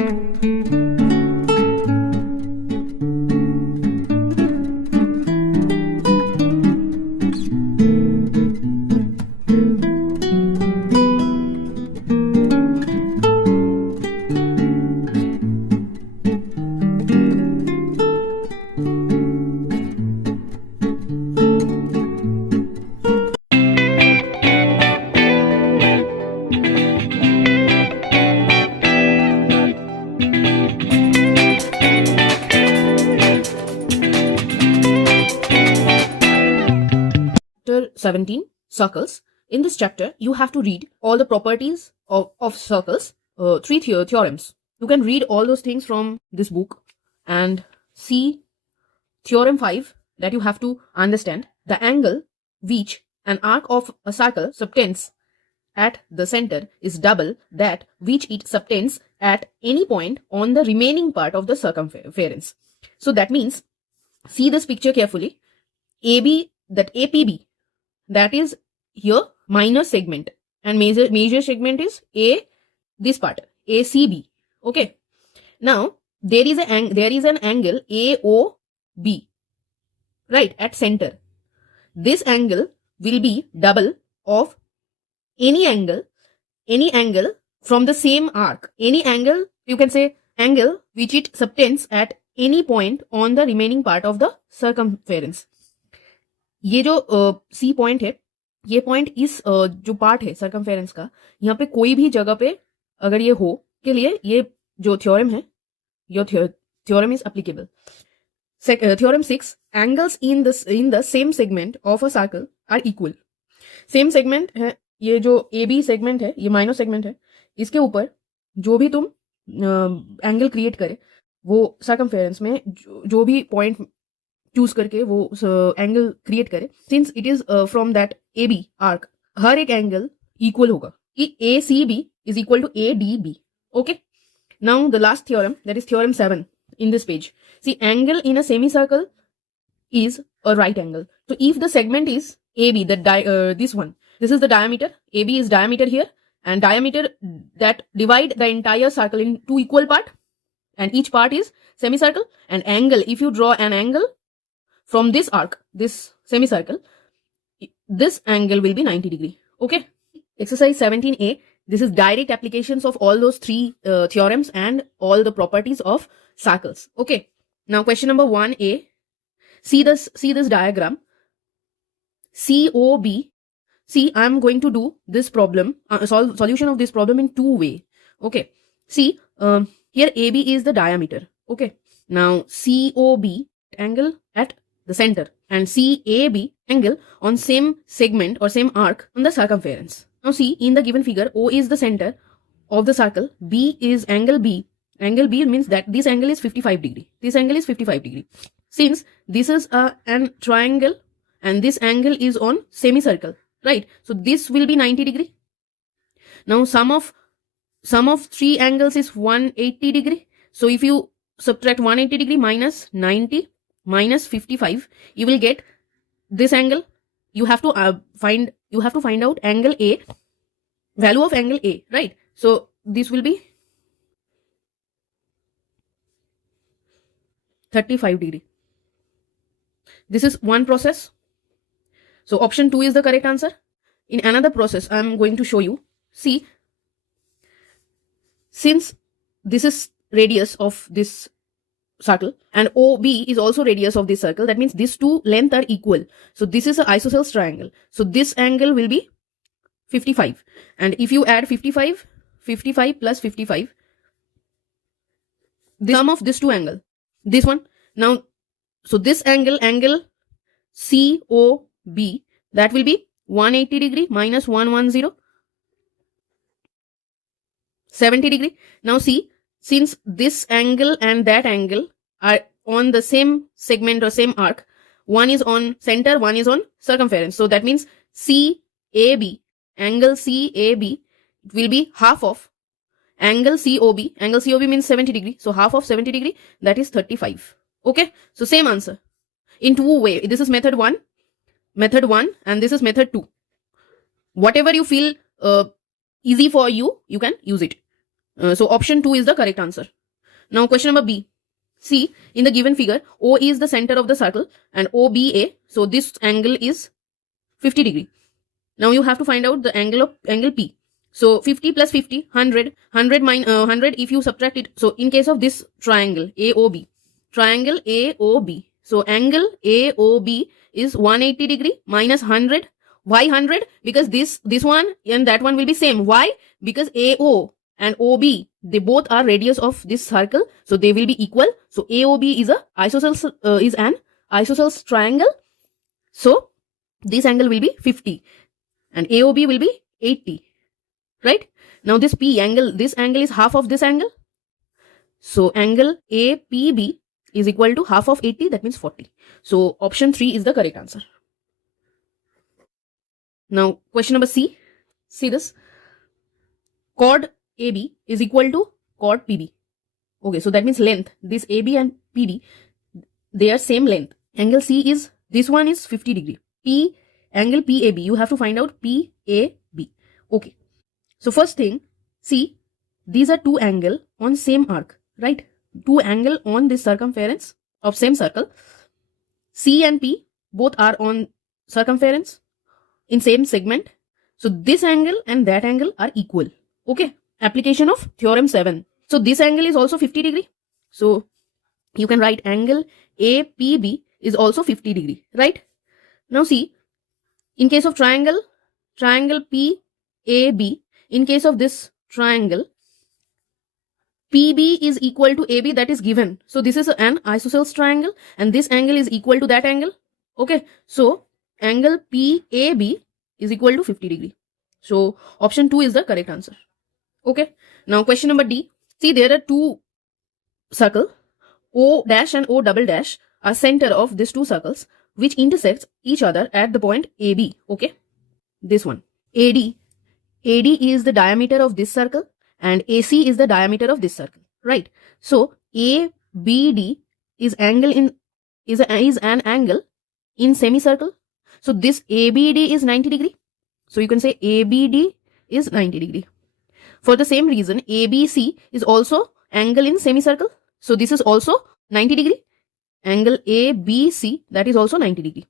Chapter 17, Circles. In this chapter, you have to read all the properties of circles, three theorems. You can read all those things from this book and see theorem 5 that you have to understand. The angle which an arc of a circle subtends at the center is double that which it subtends at any point on the remaining part of the circumference. So that means, see this picture carefully. AB, that APB, that is here minor segment, and major segment is A, this part, ACB. Okay. Now there is an angle AOB, right, at center. This angle will be double of any angle from the same arc. Any angle, you can say angle which it subtends at any point on the remaining part of the circumference. ये जो C point है, ये point इस जो part है circumference का, यहाँ पे कोई भी जगह पे अगर ये हो के लिए ये जो थ्योरम है, your theorem is applicable. Theorem 6, angles in the same segment of a circle are equal. Same segment है, ये जो AB सेगमेंट है, ये माइनर सेगमेंट है, इसके ऊपर जो भी तुम एंगल क्रिएट करे वो सर्कमफेरेंस में जो भी पॉइंट चूज करके वो एंगल क्रिएट करे, since it is from that AB arc, हर एक एंगल इक्वल होगा कि ACB is equal to ADB. Okay. Now the last theorem, that is theorem 7 in this page. See, angle in a semicircle is a right angle. So if the segment is AB, this one, this is the diameter, AB is diameter here, and diameter that divide the entire circle in two equal part, and each part is semicircle, and angle, if you draw an angle from this arc, this semicircle, this angle will be 90 degree. Okay. Exercise 17A, this is direct applications of all those three theorems and all the properties of circles. Okay. Now question number 1A, see this diagram, COB. See, I'm going to do this problem, solution of this problem in two ways. Okay. See, here AB is the diameter. Okay. Now COB angle at the center and CAB angle on same segment or same arc on the circumference. Now see, in the given figure, O is the center of the circle, B is angle B. Angle B means that this angle is 55 degree. This angle is 55 degree. Since this is an triangle and this angle is on semicircle, right? So this will be 90 degree. Now sum of three angles is 180 degree. So if you subtract 180 degree minus 90 minus 55, you will get this angle. You have to find out angle A, value of angle A, right? So this will be 35 degree. This is one process. So option 2 is the correct answer. In another process, I am going to show you. See, since this is radius of this circle and OB is also radius of this circle, that means these two lengths are equal. So this is an isosceles triangle. So this angle will be 55. And if you add 55 plus 55, the sum of these two angles, this one. Now, so this angle COB, that will be 180 degree minus 110, 70 degree. Now see, since this angle and that angle are on the same segment or same arc, one is on center, one is on circumference. So that means CAB, angle CAB will be half of angle COB. Angle COB means 70 degree. So half of 70 degree, that is 35. Okay. So same answer in two ways. This is method 1 and this is method 2. Whatever you feel easy for you, you can use it. So option 2 is the correct answer. Now question number B. See, in the given figure, O is the center of the circle and OBA. So this angle is 50 degree. Now you have to find out the angle of angle P. So 50 plus 50, 100, 100 minus 100 if you subtract it. So in case of this triangle AOB, so angle AOB is 180 degree minus 100. Why 100? Because this one and that one will be same. Why? Because AO and OB, they both are radius of this circle, so they will be equal. So AOB is an isosceles triangle. So this angle will be 50 and AOB will be 80, right? Now this angle is half of this angle. So angle APB is equal to half of 80, that means 40. So option 3 is the correct answer. Now question number C. See this. Chord AB is equal to chord PB. Okay, so that means length. This AB and PB, they are same length. Angle C is, this one is 50 degree. Angle PAB, you have to find out PAB. Okay. So first thing, see, these are two angle on same arc, right? Two angle on this circumference of same circle. C and P both are on circumference in same segment. So this angle and that angle are equal. Okay. Application of theorem 7. So this angle is also 50 degree. So you can write angle APB is also 50 degree, right? Now see, in case of triangle PAB, in case of this triangle, PB is equal to AB, that is given. So this is an isosceles triangle and this angle is equal to that angle. Okay. So angle PAB is equal to 50 degree. So option 2 is the correct answer. Okay. Now question number D. See, there are two circles, O dash and O double dash are center of these two circles which intersects each other at the point AB. Okay. This one. AD is the diameter of this circle and AC is the diameter of this circle, right? So ABD is an angle in semicircle. So this ABD is 90 degree. So you can say ABD is 90 degree. For the same reason, ABC is also angle in semicircle. So this is also 90 degree. Angle ABC, that is also 90 degree.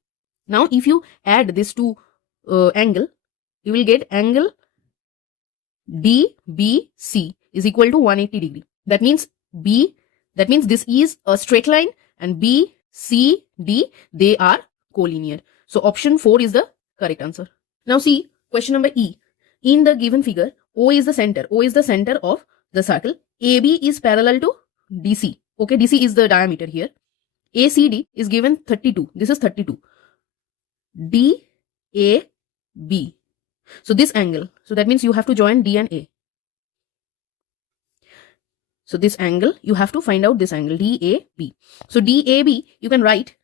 Now if you add these two angle, you will get angle DBC is equal to 180 degree. That means this is a straight line and BCD, they are collinear. So option 4 is the correct answer. Now see question number E. In the given figure, O is the center of the circle. AB is parallel to DC. Okay, DC is the diameter here. ACD is given 32. This is 32. DAB. So this angle. So that means you have to join D and A. So this angle, you have to find out this angle, DAB. So DAB, you can write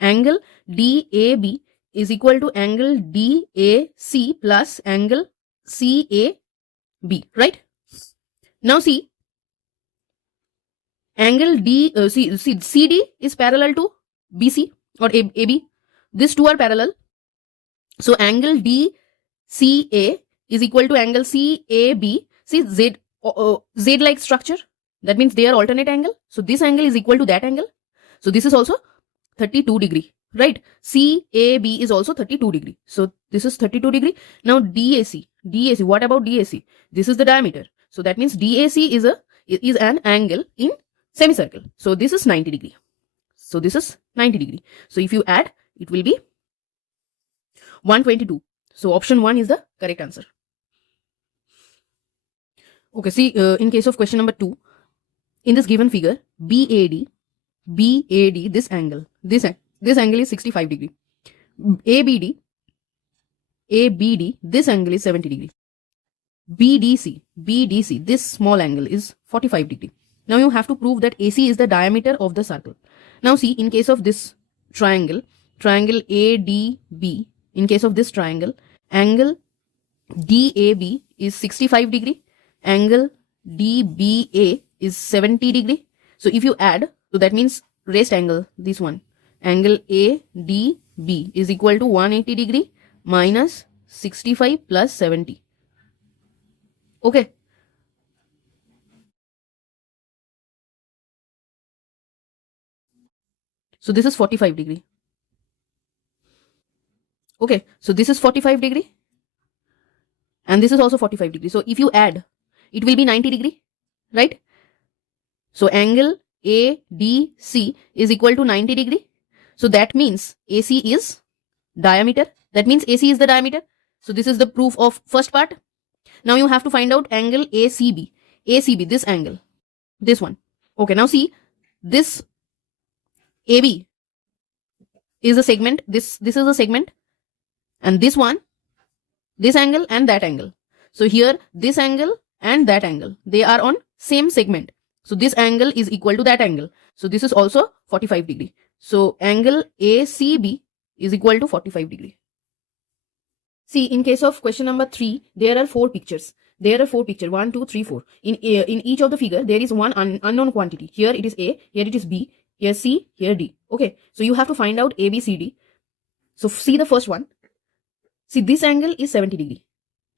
angle DAB is equal to angle DAC plus angle CAB, right? Now see, angle CD is parallel to BC or AB. These two are parallel. So angle DCA is equal to angle CAB. See Z like structure. That means they are alternate angle. So this angle is equal to that angle. So this is also 32 degree, right? CAB is also 32 degree. So this is 32 degree. Now DAC, what about DAC? This is the diameter. So that means DAC is an angle in semicircle. So this is 90 degree. So this is 90 degree. So if you add, it will be 122. So option 1 is the correct answer. Okay, see, in case of question number 2, in this given figure, BAD, this angle is 65 degree. ABD, this angle is 70 degree. BDC, this small angle is 45 degree. Now you have to prove that AC is the diameter of the circle. Now see, in case of this triangle ADB, in case of this triangle, angle DAB is 65 degree, angle DBA is 70 degree. So if you add, so that means raised angle, this one, angle ADB is equal to 180 degree minus 65 plus 70. Okay. So this is 45 degree. Okay, so this is 45 degree and this is also 45 degree. So if you add, it will be 90 degree, right? So angle ADC is equal to 90 degree. So that means AC is diameter. That means AC is the diameter. So this is the proof of first part. Now you have to find out angle ACB. ACB, this angle, this one. Okay, now see, this AB is a segment. This is a segment, and this one, this angle and that angle. So here, this angle and that angle, they are on same segment. So this angle is equal to that angle. So this is also 45 degree. So angle ACB is equal to 45 degree. See, in case of question number 3, there are 4 pictures. There are 4 pictures, 1, 2, 3, 4. In each of the figure, there is one unknown quantity. Here it is A, here it is B, here C, here D. Okay, so you have to find out A, B, C, D. So see the first one. See, this angle is 70 degree.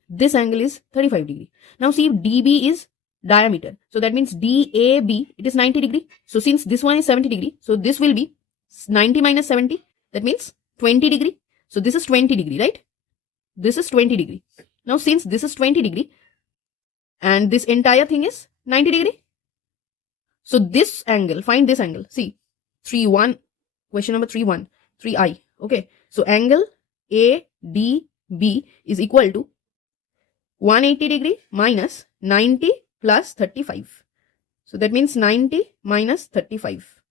This angle is 35 degree. Now see, DB is diameter. So that means DAB, it is 90 degree. So since this one is 70 degree, so this will be 90 minus 70. That means 20 degree. So this is 20 degree, right? This is 20 degree. Now since this is 20 degree and this entire thing is 90 degree. So this angle, find this angle. See, 3-1, question number 3-1, 3I. Okay, so angle ADB is equal to 180 degree minus 90 plus 35. So that means 90 minus 35.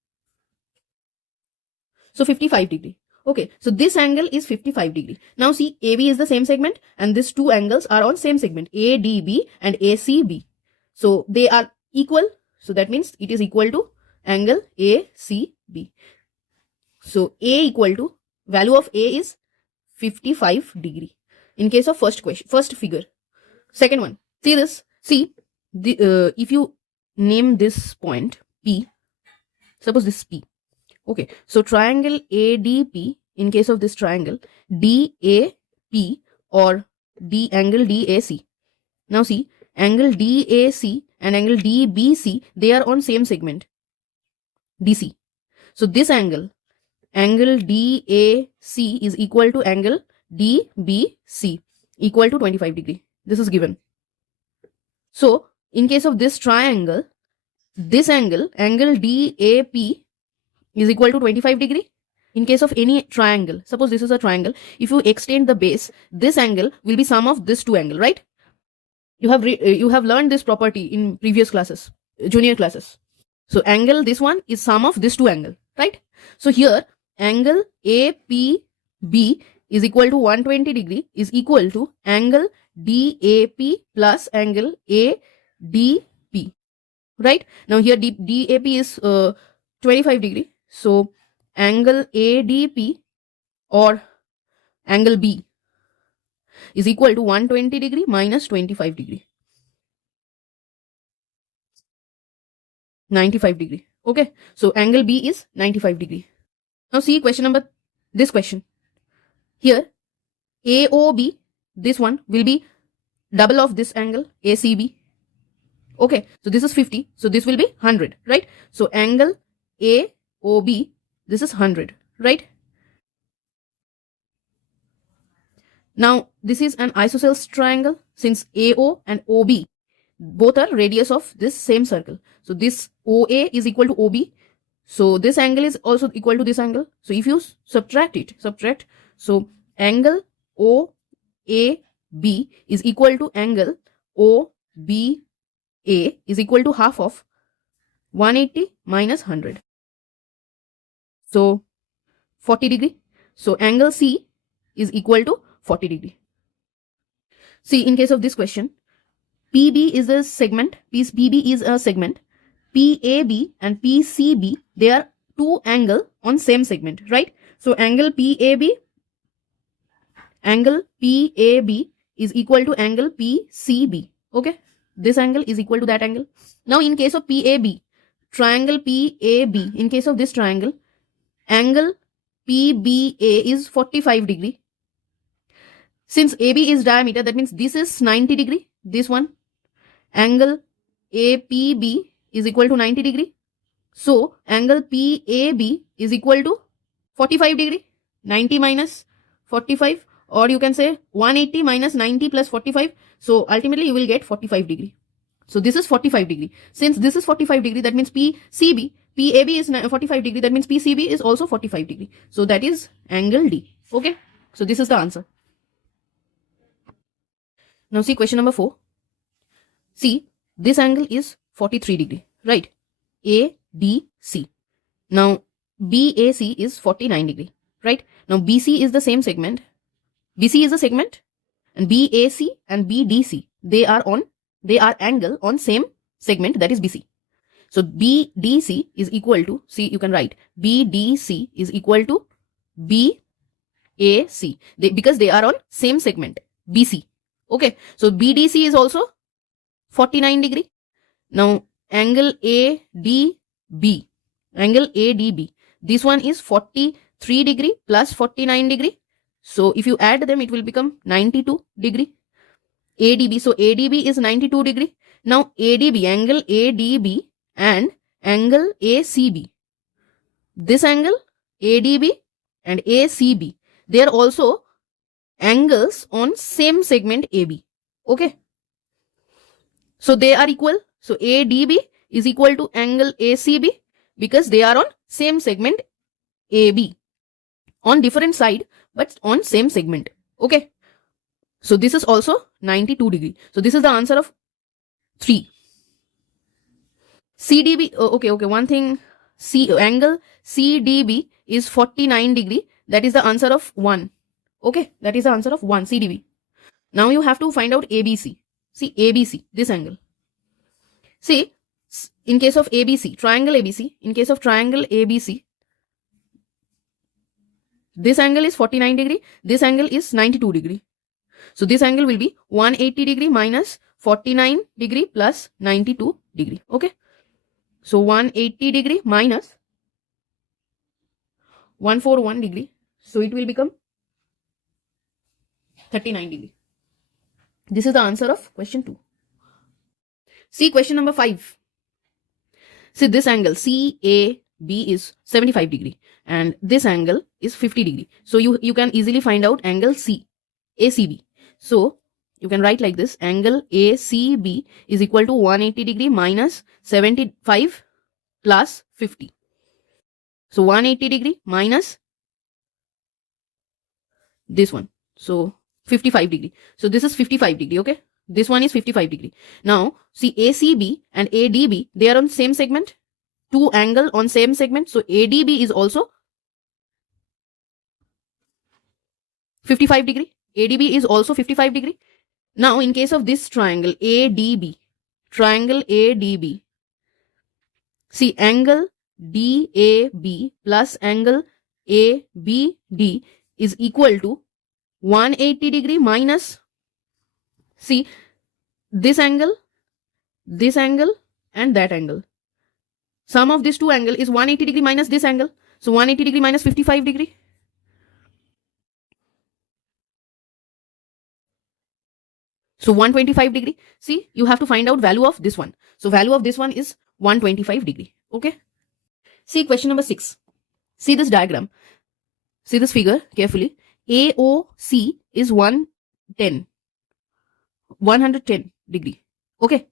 So 55 degree. Okay, so this angle is 55 degree. Now see, AB is the same segment and these two angles are on same segment, ADB and ACB. So they are equal. So that means it is equal to angle ACB. So A equal to, value of A is 55 degree. In case of first figure. Second one, see this. See, if you name this point P, suppose this P. Okay, so triangle ADP, in case of this triangle, DAP or angle DAC. Now see, angle DAC and angle DBC, they are on same segment, DC. So this angle DAC is equal to angle DBC, equal to 25 degree. This is given. So in case of this triangle, this angle DAP is equal to 25 degree. In case of any triangle, suppose this is a triangle, if you extend the base, this angle will be sum of this two angle, right? You have learned this property in previous classes, junior classes. So angle, this one is sum of this two angle, right? So here angle APB is equal to 120 degree is equal to angle DAP plus angle ADP, right? Now here DAP is 25 degree. So angle ADP or angle B is equal to 120 degree minus 25 degree. 95 degree. Okay. So angle B is 95 degree. Now see this question. Here AOB, this one will be double of this angle ACB. Okay. So this is 50. So this will be 100, right? So angle AOB, this is 100, right? Now this is an isosceles triangle. Since AO and OB both are radius of this same circle. So this OA is equal to OB. So this angle is also equal to this angle. So if you subtract, so angle OAB is equal to angle OBA is equal to half of 180 minus 100. So 40 degree. So angle C is equal to 40 degree. See, in case of this question, PB is a segment, PB is a segment, PAB and PCB, they are two angle on same segment, right? So angle PAB is equal to angle PCB. Okay, this angle is equal to that angle. Now in case of PAB, triangle PAB, in case of this triangle, angle PBA is 45 degree. Since AB is diameter, that means this is 90 degree. This one, angle APB is equal to 90 degree. So angle PAB is equal to 45 degree, 90 minus 45, or you can say 180 minus 90 plus 45. So ultimately you will get 45 degree. So this is 45 degree. Since this is 45 degree, that means PAB is 45 degree. That means PCB is also 45 degree. So that is angle D. Okay. So this is the answer. Now see question number 4. See, this angle is 43 degree, right? ADC. Now BAC is 49 degree, right? Now BC is the same segment. BC is a segment, and BAC and BDC, they are angle on same segment, that is BC. So BDC is equal to, see, you can write BDC is equal to BAC, because they are on same segment BC. Okay, so BDC is also 49 degree. Now angle ADB, this one is 43 degree plus 49 degree. So if you add them, it will become 92 degree. ADB, so ADB is 92 degree. Now ADB, angle ADB and angle ACB, this angle ADB and ACB, they are also angles on same segment AB. Okay, so they are equal. So ADB is equal to angle ACB because they are on same segment AB, on different side but on same segment. Okay, so this is also 92 degree. So this is the answer of 3. CDB, okay, one thing, angle CDB is 49 degree. That is the answer of 1. Okay, that is the answer of 1, CDB. Now you have to find out ABC. See, ABC, this angle. See, in case of ABC, triangle ABC, in case of triangle ABC, this angle is 49 degree, this angle is 92 degree. So this angle will be 180 degree minus 49 degree plus 92 degree. Okay, so 180 degree minus 141 degree. So it will become 39 degree. This is the answer of question 2. See question number 5. See, this angle CAB is 75 degree and this angle is 50 degree. So you can easily find out angle ACB. So you can write like this: angle ACB is equal to 180 degree minus 75 plus 50. So 180 degree minus this one, so 55 degree. So this is 55 degree. Okay, this one is 55 degree. Now see, ACB and ADB, they are on same segment, two angle on same segment. So ADB is also 55 degree. ADB is also 55 degree. Now in case of this triangle ADB, see, angle DAB plus angle ABD is equal to 180 degree minus, see, this angle and that angle. Sum of these two angle is 180 degree minus this angle. So 180 degree minus 55 degree. So 125 degree. See, you have to find out value of this one. So value of this one is 125 degree. Okay. See question number 6. See this diagram. See this figure carefully. AOC is 110 degree. Okay.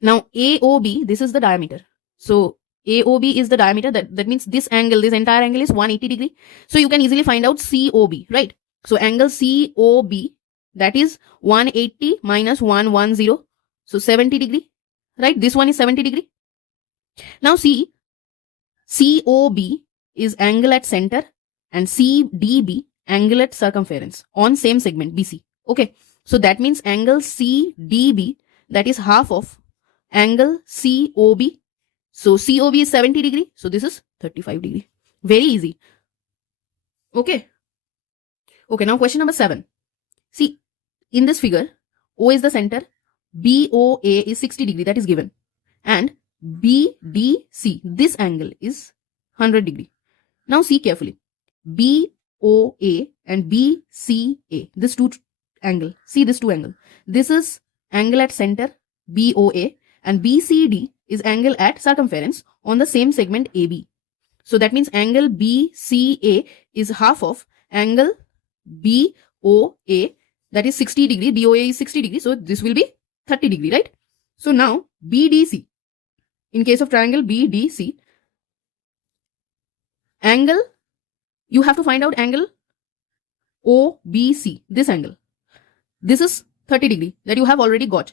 Now AOB, this is the diameter. So AOB is the diameter. That means this angle, this entire angle is 180 degree. So you can easily find out COB, right? So angle COB, that is 180 minus 110. So 70 degree, right? This one is 70 degree. Now see, COB is angle at center and CDB angle at circumference on same segment BC. Okay. So that means angle CDB, that is half of angle COB. So COB is 70 degree. So this is 35 degree. Very easy. Okay. Okay. Now question number 7. See, in this figure, O is the center, BOA is 60 degree, that is given, and BDC, this angle is 100 degree. Now see carefully, BOA and BCA, this two angle, see this two angle. This is angle at center, BOA, and BCD is angle at circumference on the same segment AB. So that means angle BCA is half of angle BOA, that is 60 degree. BOA is 60 degree. So this will be 30 degree, right? So now BDC, in case of triangle BDC, angle, you have to find out angle OBC, this angle. This is 30 degree that you have already got.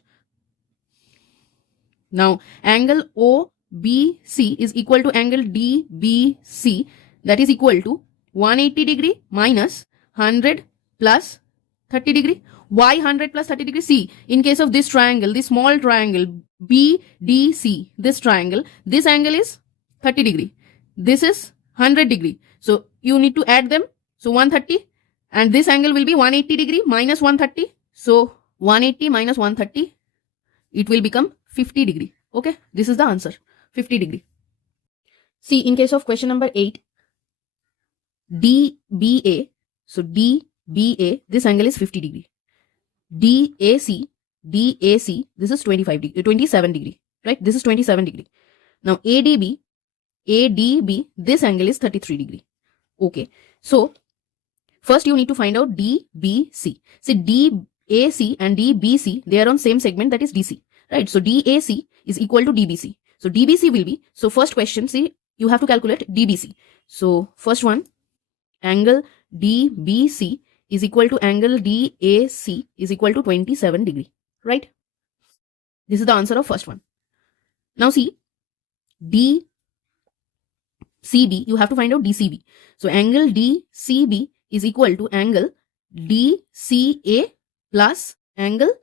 Now angle OBC is equal to angle DBC, that is equal to 180 degree minus 100 plus 30 degree. Why 100 plus 30 degree? See, in case of this triangle, this small triangle BDC, this triangle, this angle is 30 degree. This is 100 degree. So you need to add them. So 130, and this angle will be 180 degree minus 130. So 180 minus 130, it will become 50 degree. Okay, this is the answer, 50 degree. See, in case of question number 8, DBA, so DBA, this angle is 50 degree. DAC, this is 25 degree, 27 degree, right? This is 27 degree. Now ADB, this angle is 33 degree. Okay, so first you need to find out DBC. See, DAC and DBC, they are on same segment, that is DC, right? So DAC is equal to DBC. So DBC will be, so first question, see, you have to calculate DBC. So first one, angle DBC is equal to angle DAC is equal to 27 degree, right? This is the answer of first one. Now see, DCB, you have to find out DCB. So angle DCB is equal to angle DCA plus angle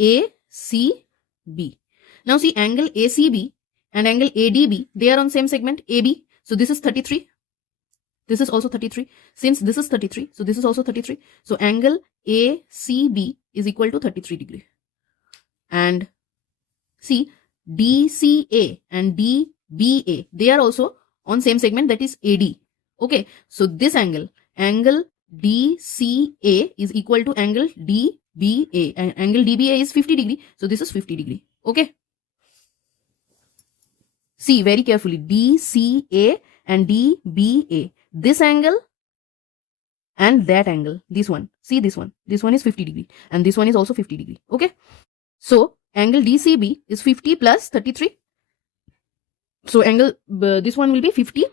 ACB. Now see, angle ACB and angle ADB, they are on same segment AB. So this is 33. This is also 33. Since this is 33, so this is also 33. So angle ACB is equal to 33 degree. And see, DCA and DBA, they are also on same segment, that is AD. Okay, so this angle DCA is equal to angle DBA, and angle DBA is 50 degree. So this is 50 degree. Okay. See very carefully, DCA and DBA, this angle and that angle, this one, see this one is 50 degree and this one is also 50 degree. Okay, so angle DCB is 50 plus 33. So angle, this one will be 50.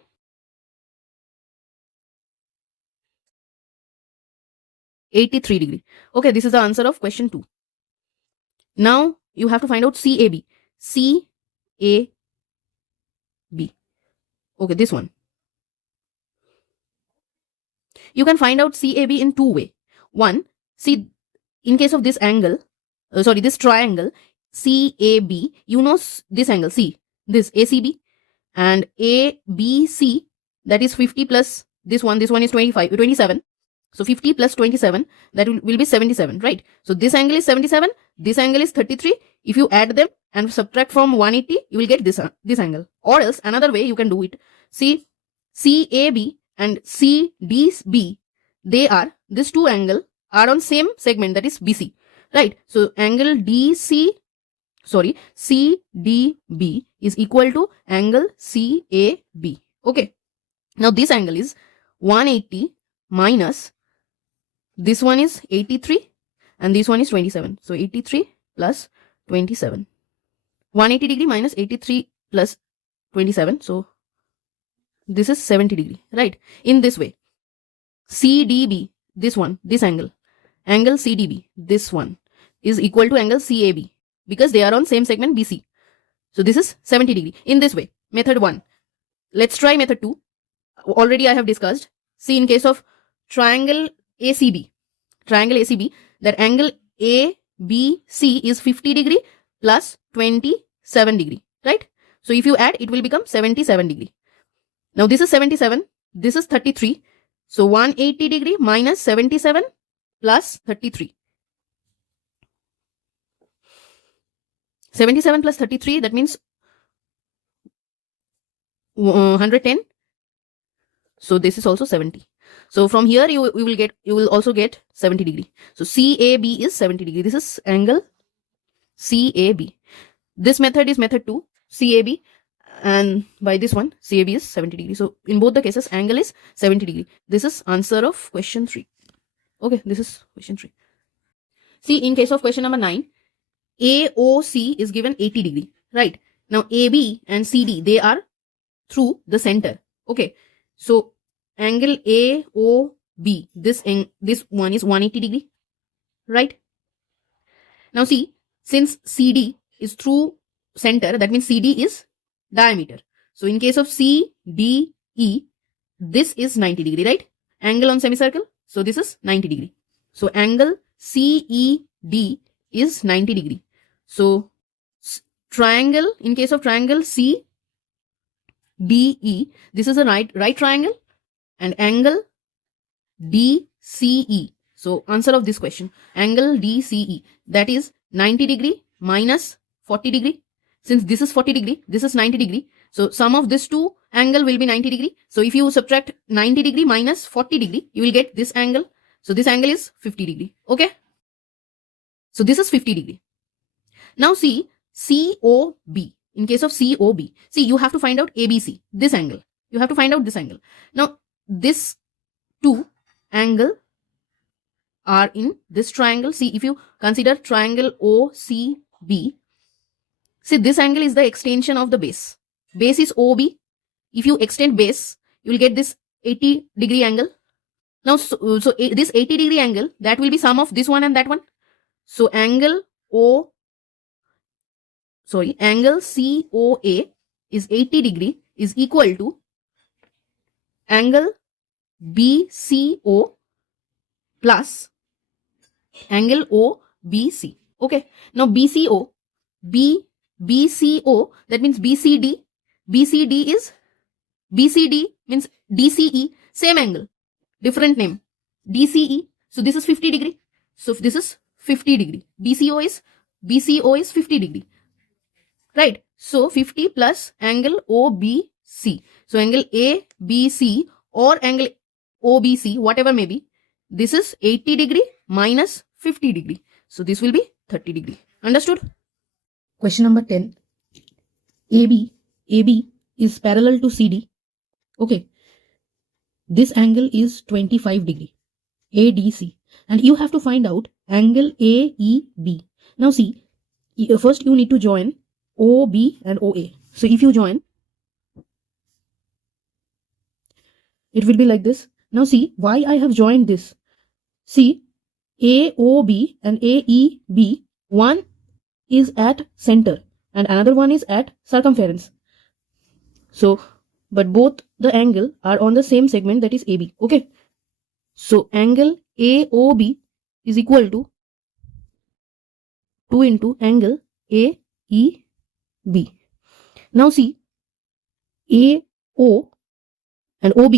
(83 degree). Okay, this is the answer of question 2. Now you have to find out CAB. CAB. Okay, this one. You can find out CAB in two ways. One, see, in case of this angle, this triangle, CAB, you know this angle, see, this ACB and ABC, that is 50 plus this one is 27. So 50 plus 27, that will be 77, right? So this angle is 77, this angle is 33. If you add them and subtract from 180, you will get this angle. Or else another way you can do it. See, CAB and CDB, these two angles are on same segment, that is BC, right? So angle CDB is equal to angle CAB. Okay. Now this angle is 180 minus, this one is 83 and this one is 27. So 83 plus 27. 180 degree minus 83 plus 27. So this is 70 degree, right? In this way, CDB, this angle CDB, this one is equal to angle CAB because they are on same segment BC. So this is 70 degree. In this way, method 1. Let's try method 2. Already I have discussed. See, in case of triangle ACB, that angle ABC is 50 degree plus 27 degree, right? So if you add, it will become 77 degree. Now this is 77, this is 33. So 180 degree minus 77 plus 33. 77 plus 33, that means 110. So this is also 70. So from here you will also get 70 degree. So CAB is 70 degree. This is angle CAB. This method is method 2, CAB, and by this one, CAB is 70 degree. So in both the cases, angle is 70 degree. This is answer of question 3. Okay, this is question 3. See, in case of question number 9, AOC is given 80 degree, right? Now AB and CD, they are through the center. Okay, so angle AOB, this one is 180 degree, right? Now see, since CD is through center, that means CD is diameter. So in case of CDE, this is 90 degree, right? Angle on semicircle, so this is 90 degree. So angle CED is 90 degree. So triangle, in case of triangle CDE, this is a right triangle, and angle DCE. So answer of this question, angle DCE, that is 90 degree minus 40 degree. Since this is 40 degree, this is 90 degree. So sum of this two angle will be 90 degree. So if you subtract 90 degree minus 40 degree, you will get this angle. So this angle is 50 degree. Okay. So this is 50 degree. Now see COB. In case of COB, see, you have to find out ABC, this angle. You have to find out this angle. Now this two angle are in this triangle. See, if you consider triangle OCB, see, this angle is the extension of the base. Base is OB. If you extend base, you will get this 80 degree angle. Now, so this 80 degree angle, that will be sum of this one and that one. So angle COA is 80 degree is equal to angle BCO plus angle OBC. Okay. Now BCO, that means BCD. BCD means DCE, same angle, different name, DCE. So this is 50 degree. So this is 50 degree. BCO is 50 degree. Right. So 50 plus angle OBC. So angle ABC or angle OBC, whatever may be, this is 80 degree minus 50 degree. So this will be 30 degree. Understood? Question number 10. AB is parallel to CD. Okay. This angle is 25 degree. ADC. And you have to find out angle AEB. Now see, first you need to join OB and OA. So if you join, it will be like this. Now see, why I have joined this. See, AOB and AEB, one is at center and another one is at circumference. So, but both the angle are on the same segment, that is AB. Okay. So angle AOB is equal to 2 into angle AEB. Now see, AO and OB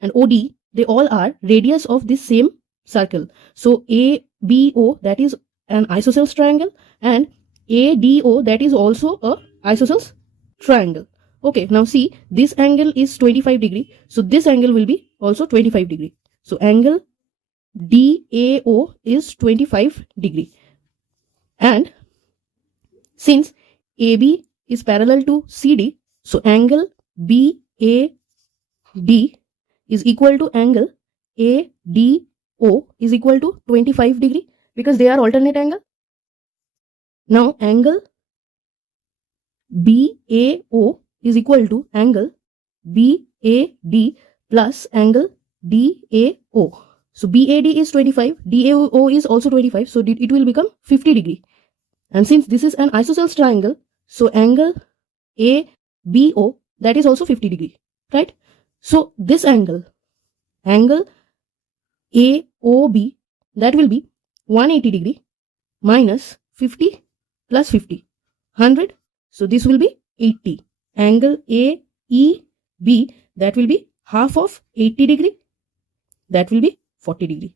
and OD, they all are radius of this same circle. So ABO, that is an isosceles triangle, and ADO, that is also a isosceles triangle. Okay, now see, this angle is 25 degree. So this angle will be also 25 degree. So angle DAO is 25 degree. And since AB is parallel to CD, so angle BAD is equal to angle ADO is equal to 25 degree because they are alternate angle. Now angle BAO is equal to angle BAD plus angle DAO. So BAD is 25, DAO is also 25, so it will become 50 degree. And since this is an isosceles triangle, so angle ABO, that is also 50 degree, right? So this angle AOB, that will be 180 degree minus 50 plus 50, 100. So this will be 80. Angle AEB, that will be half of 80 degree, that will be 40 degree.